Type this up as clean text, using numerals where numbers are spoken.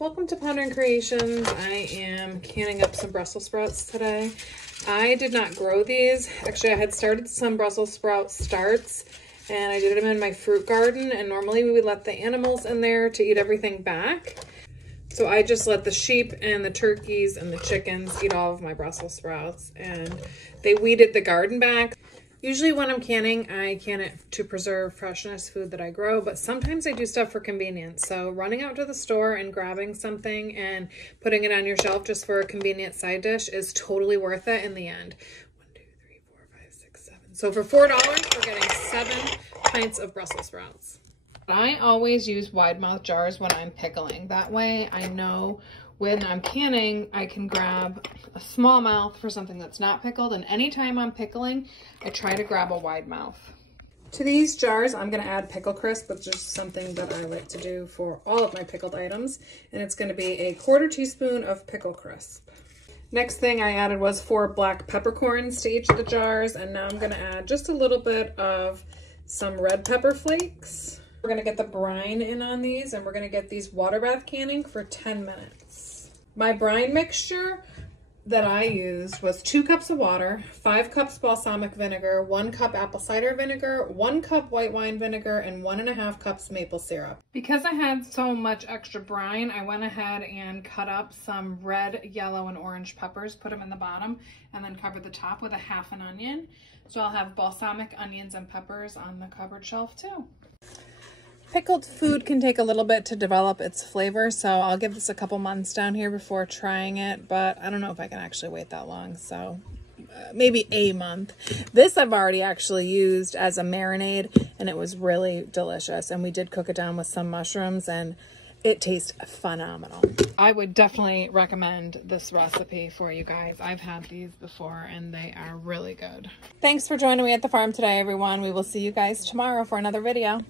Welcome to Pondering Creations. I am canning up some Brussels sprouts today. I did not grow these. Actually, I had started some Brussels sprout starts and I did them in my fruit garden, and normally we would let the animals in there to eat everything back. So I just let the sheep and the turkeys and the chickens eat all of my Brussels sprouts, and they weeded the garden back. Usually when I'm canning, I can it to preserve freshness food that I grow, but sometimes I do stuff for convenience. So running out to the store and grabbing something and putting it on your shelf just for a convenient side dish is totally worth it in the end. 1, 2, 3, 4, 5, 6, 7. So for $4, we're getting 7 pints of Brussels sprouts. I always use wide mouth jars when I'm pickling. That way I know when I'm canning, I can grab a small mouth for something that's not pickled. And anytime I'm pickling, I try to grab a wide mouth. To these jars, I'm gonna add pickle crisp, which is something that I like to do for all of my pickled items. And it's gonna be a 1/4 teaspoon of pickle crisp. Next thing I added was 4 black peppercorns to each of the jars. And now I'm gonna add just a little bit of some red pepper flakes. We're gonna get the brine in on these, and we're gonna get these water bath canning for 10 minutes. My brine mixture that I used was 2 cups of water, 5 cups balsamic vinegar, 1 cup apple cider vinegar, 1 cup white wine vinegar, and 1½ cups maple syrup. Because I had so much extra brine, I went ahead and cut up some red, yellow, and orange peppers, put them in the bottom, and then covered the top with a 1/2 an onion. So I'll have balsamic onions and peppers on the cupboard shelf too. Pickled food can take a little bit to develop its flavor, so I'll give this a couple months down here before trying it, but I don't know if I can actually wait that long, so maybe a month. This I've already actually used as a marinade, and it was really delicious, and we did cook it down with some mushrooms, and it tastes phenomenal. I would definitely recommend this recipe for you guys. I've had these before, and they are really good. Thanks for joining me at the farm today, everyone. We will see you guys tomorrow for another video.